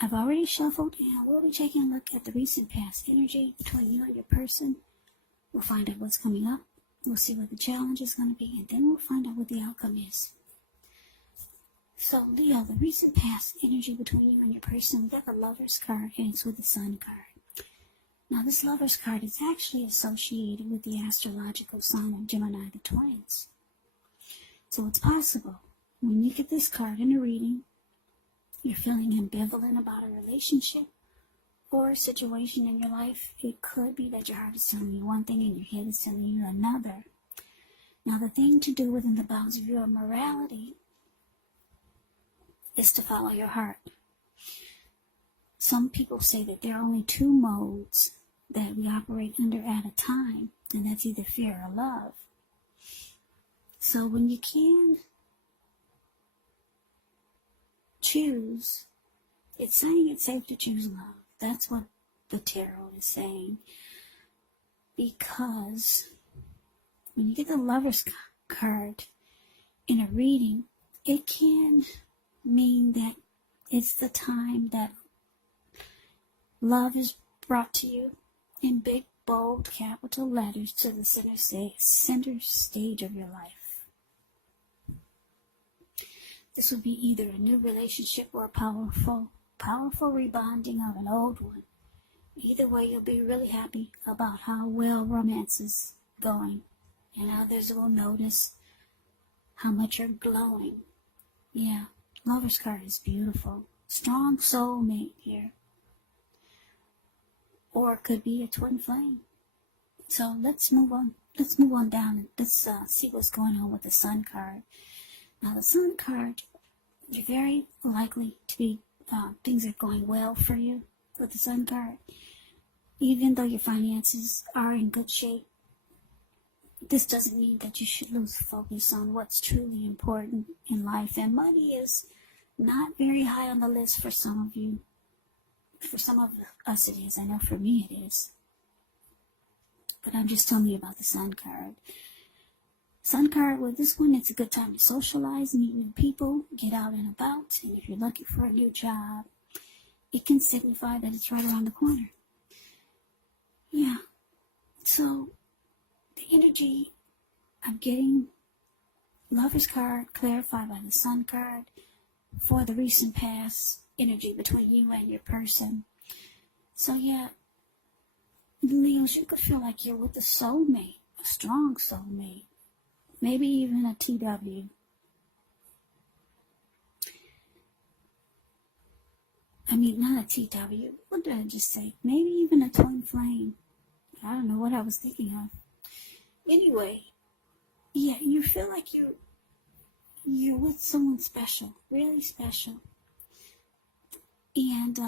I've already shuffled, and we'll be taking a look at the recent past energy between you and your person. We'll find out what's coming up. We'll see what the challenge is going to be, and then we'll find out what the outcome is. So, Leo, the recent past energy between you and your person, we got the Lover's card, and it's with the Sun card. Now, this Lover's card is actually associated with the astrological sign of Gemini, the twins. So it's possible when you get this card in a reading, you're feeling ambivalent about a relationship or a situation in your life. It could be that your heart is telling you one thing and your head is telling you another. Now, the thing to do within the bounds of your morality is to follow your heart. Some people say that there are only two modes that we operate under at a time, and that's either fear or love. So when you can choose, it's saying it's safe to choose love. That's what the tarot is saying. Because when you get the Lover's card in a reading, it can mean that it's the time that love is brought to you in big, bold, capital letters to the center stage of your life. This would be either a new relationship or a powerful rebonding of an old one. Either way, you'll be really happy about how well romance is going. And others will notice how much you're glowing. Yeah, Lover's card is beautiful. Strong soulmate here. Or it could be a twin flame. So let's move on. Let's move on down and let's see what's going on with the Sun card. Now, the Sun card, you're very likely to be, things are going well for you with the Sun card. Even though your finances are in good shape, this doesn't mean that you should lose focus on what's truly important in life. And money is not very high on the list for some of you. For some of us it is. I know for me it is. But I'm just telling you about the Sun card. Sun card, with this one, it's a good time to socialize, meet new people, get out and about. And if you're looking for a new job, it can signify that it's right around the corner. Yeah. So, the energy I'm getting, Lover's card clarified by the Sun card for the recent past energy between you and your person. So yeah, Leos, you could feel like you're with a soulmate, a strong soulmate, maybe even a TW. I mean, not a TW, what did I just say? Maybe even a twin flame. I don't know what I was thinking of. Anyway, yeah, you feel like you're with someone special, really special. And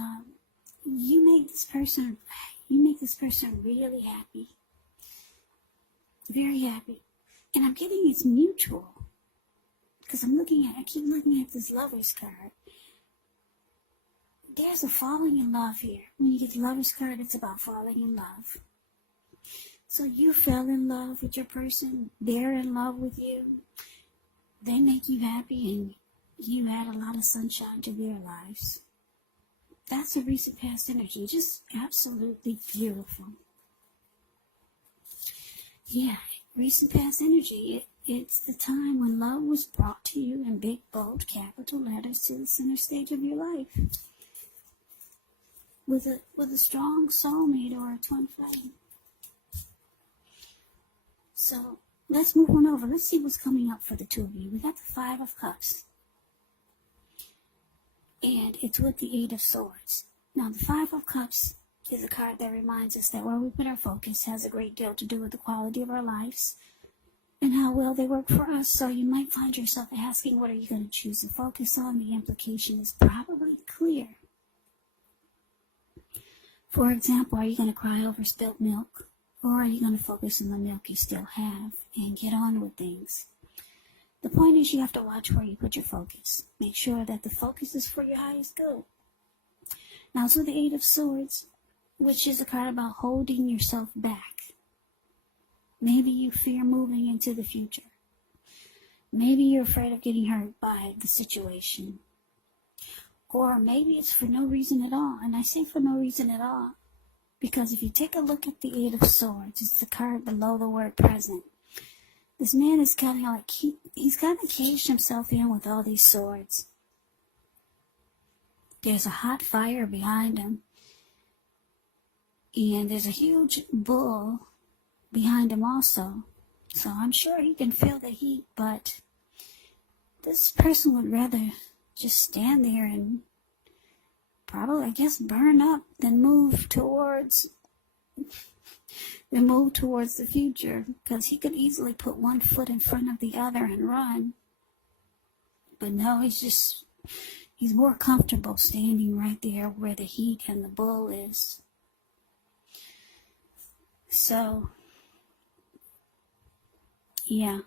you make this person really happy, very happy. And I'm getting it's mutual, because I keep looking at this Lover's card. There's a falling in love here. When you get the Lover's card, it's about falling in love. So you fell in love with your person, they're in love with you, they make you happy, and you add a lot of sunshine to their lives. That's a recent past energy, just absolutely beautiful. Yeah, recent past energy, it's the time when love was brought to you in big, bold, capital letters to the center stage of your life. With a strong soulmate or a twin flame. So, let's move on over. Let's see what's coming up for the two of you. We got the Five of Cups. And it's with the Eight of Swords. Now, the Five of Cups is a card that reminds us that where we put our focus has a great deal to do with the quality of our lives and how well they work for us. So you might find yourself asking, what are you going to choose to focus on? The implication is probably clear. For example, are you going to cry over spilt milk? Or are you going to focus on the milk you still have and get on with things? The point is you have to watch where you put your focus. Make sure that the focus is for your highest good. Now, it's with the Eight of Swords, which is a card about holding yourself back. Maybe you fear moving into the future. Maybe you're afraid of getting hurt by the situation. Or maybe it's for no reason at all. And I say for no reason at all because if you take a look at the Eight of Swords, it's the card below the word present. This man is kind of like, he's kind of caged himself in with all these swords. There's a hot fire behind him. And there's a huge bull behind him also. So I'm sure he can feel the heat, but this person would rather just stand there and probably, I guess, burn up than move towards the future, because he could easily put one foot in front of the other and run. But no, he's more comfortable standing right there where the heat and the bull is. So, yeah,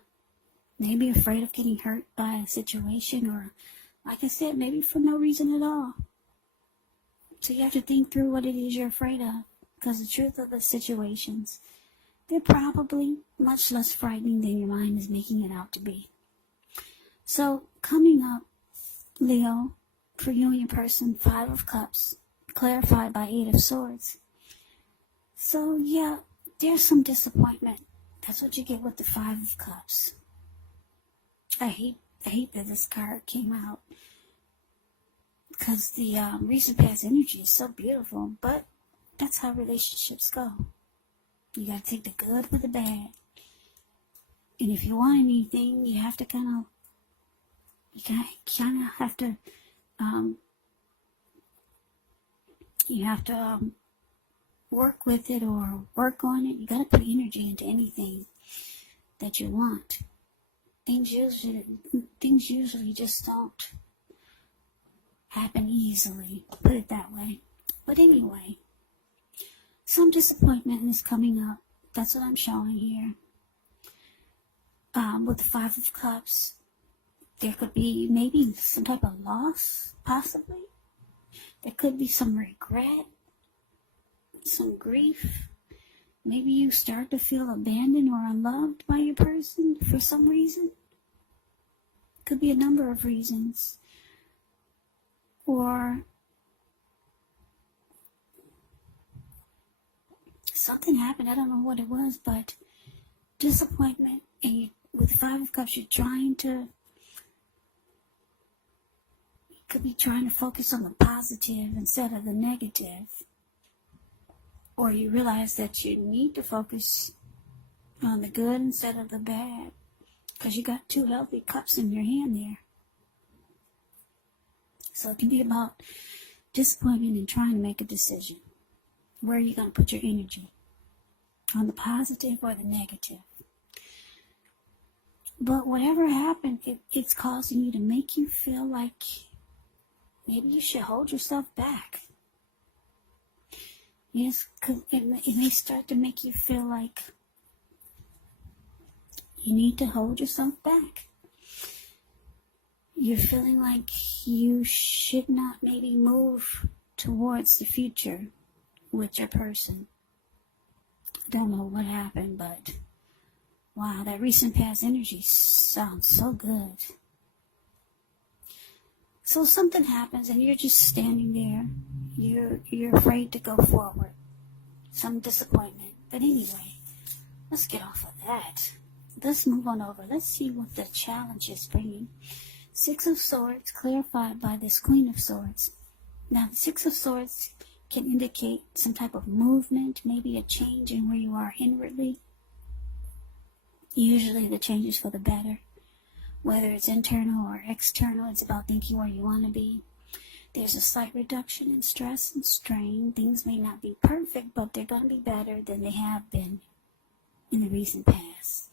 maybe afraid of getting hurt by a situation, or, like I said, maybe for no reason at all. So you have to think through what it is you're afraid of, because the truth of the situations, they're probably much less frightening than your mind is making it out to be. So, coming up, Leo, for you and your person, Five of Cups, clarified by Eight of Swords. So, yeah, there's some disappointment. That's what you get with the Five of Cups. I hate that this card came out, because the recent past energy is so beautiful, but that's how relationships go. You gotta take the good with the bad. And if you want anything, you have to kind of have to, work with it or work on it. You gotta put energy into anything that you want. Things usually just don't happen easily, put it that way. But anyway, some disappointment is coming up. That's what I'm showing here. With the Five of Cups, there could be maybe some type of loss, possibly. There could be some regret, some grief. Maybe you start to feel abandoned or unloved by your person for some reason. Could be a number of reasons. Or something happened, I don't know what it was, but disappointment. And with Five of Cups, you could be trying to focus on the positive instead of the negative. Or you realize that you need to focus on the good instead of the bad, because you got two healthy cups in your hand there. So it can be about disappointment and trying to make a decision. Where are you going to put your energy? On the positive or the negative? But whatever happened, it's causing you to make you feel like maybe you should hold yourself back. Yes, because it may start to make you feel like you need to hold yourself back. You're feeling like you should not maybe move towards the future with your person. I don't know what happened, but wow, that recent past energy sounds so good. So something happens and you're just standing there. You're afraid to go forward. Some disappointment. But anyway, let's get off of that. Let's move on over. Let's see what the challenge is bringing. Six of Swords, clarified by this Queen of Swords. Now, the Six of Swords can indicate some type of movement, maybe a change in where you are inwardly. Usually the change is for the better. Whether it's internal or external, it's about thinking where you want to be. There's a slight reduction in stress and strain. Things may not be perfect, but they're going to be better than they have been in the recent past.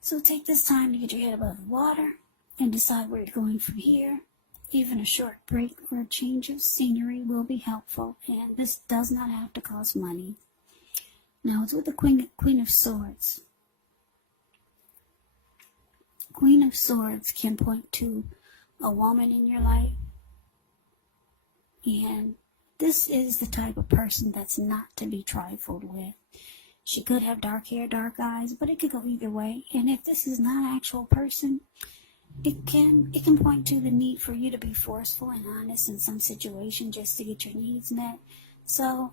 So take this time to get your head above the water and decide where you're going from here. Even a short break or a change of scenery will be helpful, and this does not have to cost money. Now it's with the Queen of Swords. Queen of Swords can point to a woman in your life, and this is the type of person that's not to be trifled with. She could have dark hair, dark eyes, but it could go either way. And if this is not an actual person, it can point to the need for you to be forceful and honest in some situation just to get your needs met. So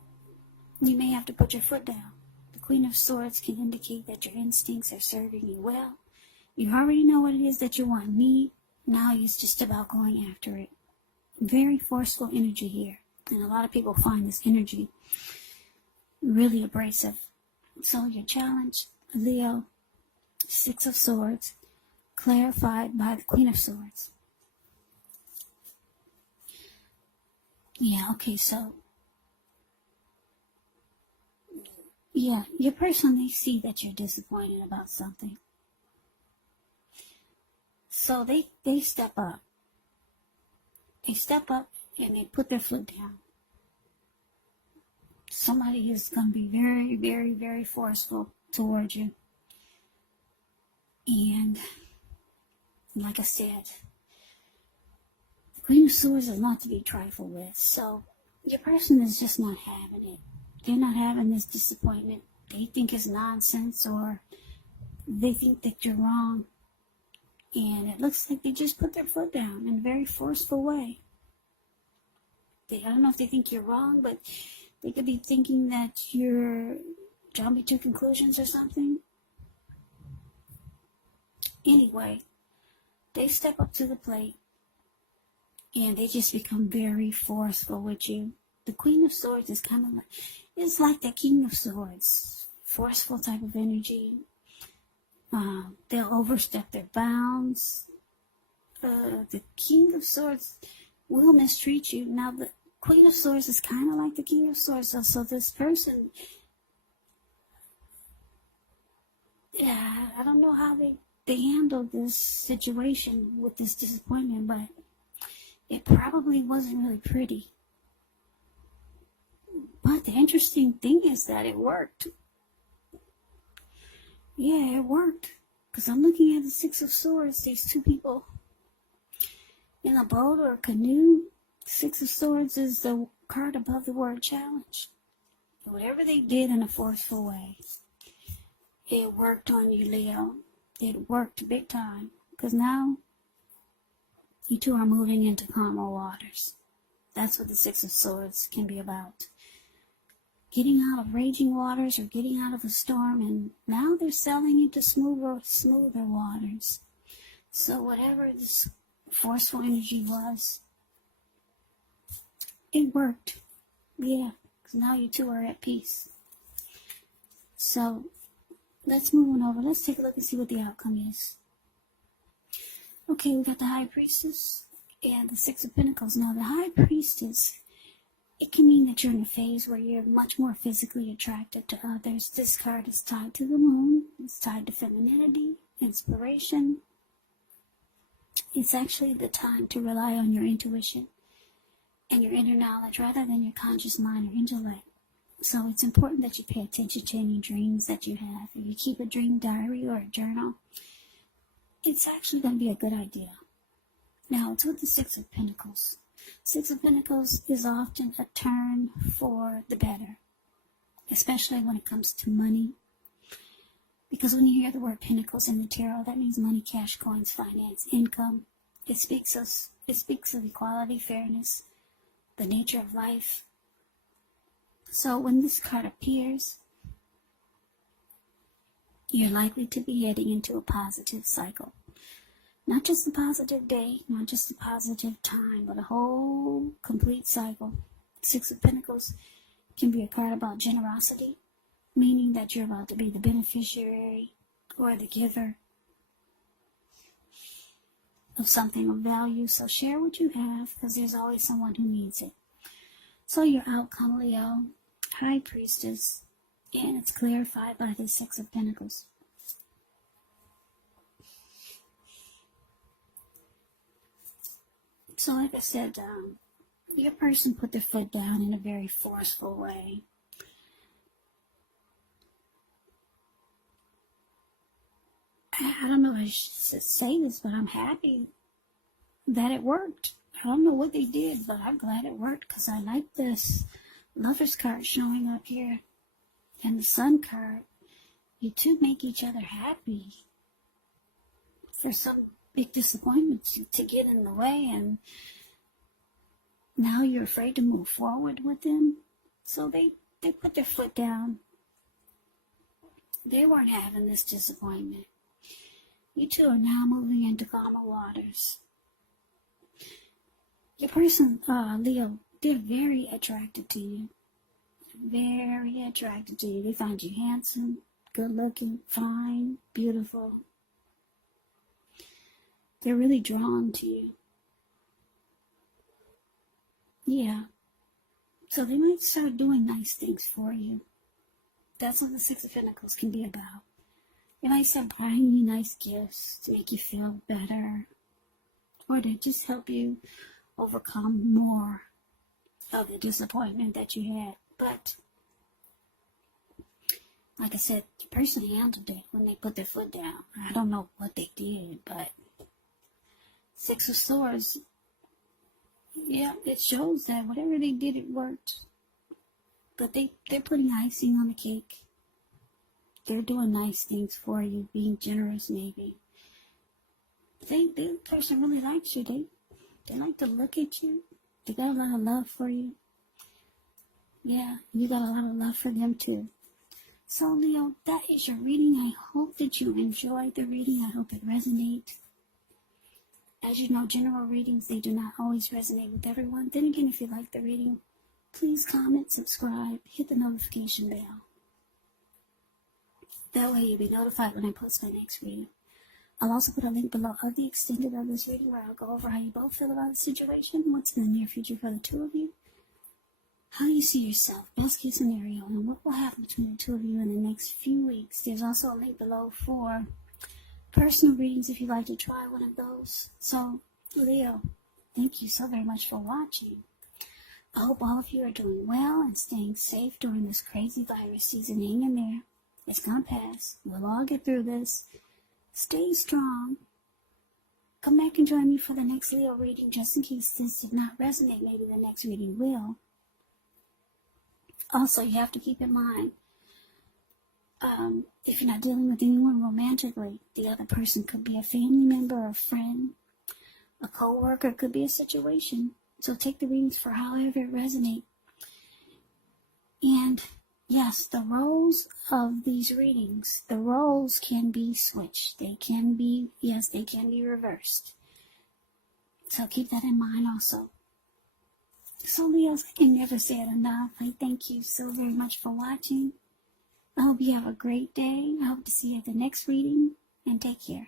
you may have to put your foot down. The Queen of Swords can indicate that your instincts are serving you well. You already know what it is that you want and need. Now it's just about going after it. Very forceful energy here. And a lot of people find this energy really abrasive. So your challenge, Leo, Six of Swords, clarified by the Queen of Swords. Yeah, okay, so yeah, your person, they see that you're disappointed about something. So they step up. They step up and they put their foot down. Somebody is going to be very, very, very forceful towards you. And like I said, the Queen of Swords is not to be trifled with. So your person is just not having it. They're not having this disappointment. They think it's nonsense, or they think that you're wrong. And it looks like they just put their foot down in a very forceful way. I don't know if they think you're wrong, but they could be thinking that you're jumping to conclusions or something. Anyway, they step up to the plate and they just become very forceful with you. The Queen of Swords is kind of like, it's like the King of Swords. Forceful type of energy. They'll overstep their bounds. The King of Swords will mistreat you. Now, the Queen of Swords is kind of like the King of Swords. So this person, yeah, I don't know how they handled this situation with this disappointment, but it probably wasn't really pretty. But the interesting thing is that it worked. Yeah, it worked. Because I'm looking at the Six of Swords. These two people in a boat or a canoe. Six of Swords is the card above the word challenge. Whatever they did in a forceful way, it worked on you, Leo. It worked big time. Because now, you two are moving into calmer waters. That's what the Six of Swords can be about. Getting out of raging waters or getting out of a storm, and now they're sailing into smoother waters. So whatever this forceful energy was, it worked. Yeah, because now you two are at peace. So let's move on over. Let's take a look and see what the outcome is. Okay, we got the High Priestess and the Six of Pentacles. Now the High Priestess, it can mean that you're in a phase where you're much more physically attracted to others. This card is tied to the moon. It's tied to femininity, inspiration. It's actually the time to rely on your intuition and your inner knowledge rather than your conscious mind or intellect. So it's important that you pay attention to any dreams that you have. If you keep a dream diary or a journal, it's actually going to be a good idea. Now, it's with the Six of Pentacles. Six of Pentacles is often a turn for the better, especially when it comes to money. Because when you hear the word Pentacles in the tarot, that means money, cash, coins, finance, income. It speaks of equality, fairness, the nature of life. So when this card appears, you're likely to be heading into a positive cycle. Not just a positive day, not just a positive time, but a whole complete cycle. Six of Pentacles can be a card about generosity, meaning that you're about to be the beneficiary or the giver of something of value. So share what you have, because there's always someone who needs it. So your outcome, Leo, High Priestess, and it's clarified by the Six of Pentacles. So like I said, your person put their foot down in a very forceful way. I don't know if I should say this, but I'm happy that it worked. I don't know what they did, but I'm glad it worked, because I like this Lover's card showing up here and the Sun card. You two make each other happy for some big disappointments to get in the way, and now you're afraid to move forward with them. So they put their foot down. They weren't having this disappointment. You two are now moving into calmer waters. Your person, Leo, they're very attracted to you. Very attracted to you. They find you handsome, good looking, fine, beautiful. They're really drawn to you. Yeah. So they might start doing nice things for you. That's what the Six of Pentacles can be about. They might start buying you nice gifts to make you feel better, or to just help you overcome more of the disappointment that you had. But like I said, the person handled it when they put their foot down. I don't know what they did, but Six of Swords, yeah, it shows that whatever they did, it worked. But they're putting icing on the cake. They're doing nice things for you, being generous maybe. The person really likes you. They like to look at you. They got a lot of love for you. Yeah, you got a lot of love for them too. So Leo, that is your reading. I hope that you enjoyed the reading. I hope it resonates. As you know, general readings, they do not always resonate with everyone. Then again, if you like the reading, please comment, subscribe, hit the notification bell. That way you'll be notified when I post my next reading. I'll also put a link below of the extended of this reading where I'll go over how you both feel about the situation, what's in the near future for the two of you, how you see yourself, best case scenario, and what will happen between the two of you in the next few weeks. There's also a link below for personal readings if you'd like to try one of those. So, Leo, thank you so very much for watching. I hope all of you are doing well and staying safe during this crazy virus season. Hang in there. It's gonna pass. We'll all get through this. Stay strong. Come back and join me for the next Leo reading, just in case this did not resonate. Maybe the next reading will. Also, you have to keep in mind, if you're not dealing with anyone romantically, the other person could be a family member, a friend, a co-worker, could be a situation. So take the readings for however it resonates. And yes, the roles of these readings, the roles can be switched. They can be, yes, they can be reversed. So keep that in mind also. So Leos, I can never say it enough. I thank you so very much for watching. I hope you have a great day. I hope to see you at the next reading, and take care.